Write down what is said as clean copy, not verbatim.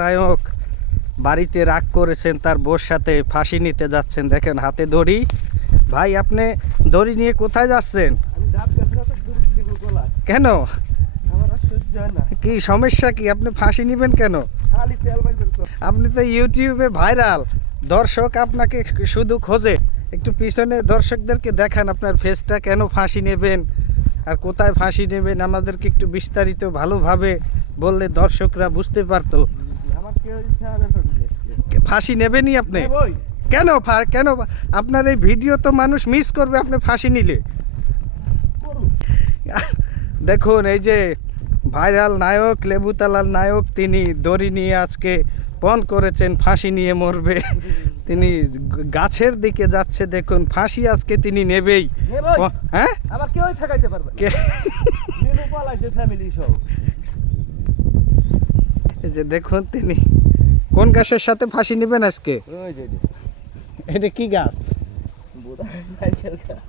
নায়ক বাড়িতে রাগ করেছেন, তার বউর সাথে ফাঁসি নিতে যাচ্ছেন। দেখেন হাতে দড়ি। ভাই আপনি দড়ি নিয়ে কোথায় যাচ্ছেন? কেন? কি সমস্যা কি? আপনি ফাঁসি নেবেন কেন? আপনি তো ইউটিউবে ভাইরাল, দর্শক আপনাকে শুধু খোঁজে। একটু পিছনে দর্শকদেরকে দেখান আপনার ফেসটা। কেন ফাঁসি নেবেন আর কোথায় ফাঁসি নেবেন আমাদেরকে একটু বিস্তারিত ভালোভাবে বললে দর্শকরা বুঝতে পারতো। ফাঁসি নেবেনই আপনি? কেন কেন? আপনার এই ভিডিও তো মানুষ মিস করবে আপনি ফাঁসি নিলে। দেখুন এই যে ভাইরাল নায়ক, লেবুতলার নায়ক, তিনি দড়ি নিয়ে আজকে পণ করেছেন ফাঁসি নিয়ে মরবে। তিনি গাছের দিকে যাচ্ছে, দেখুন ফাঁসি আজকে তিনি নেবেই। হ্যাঁ, আবার কেউই ঠেকাইতে পারবে না। নিনু পালাইছে ফ্যামিলি সহ। এই যে দেখুন তিনি কোন গাছের সাথে ফাঁসি নেবেন আজকে? ওই যে এটা কি গাছ? বোধহয় নারকেল গাছ।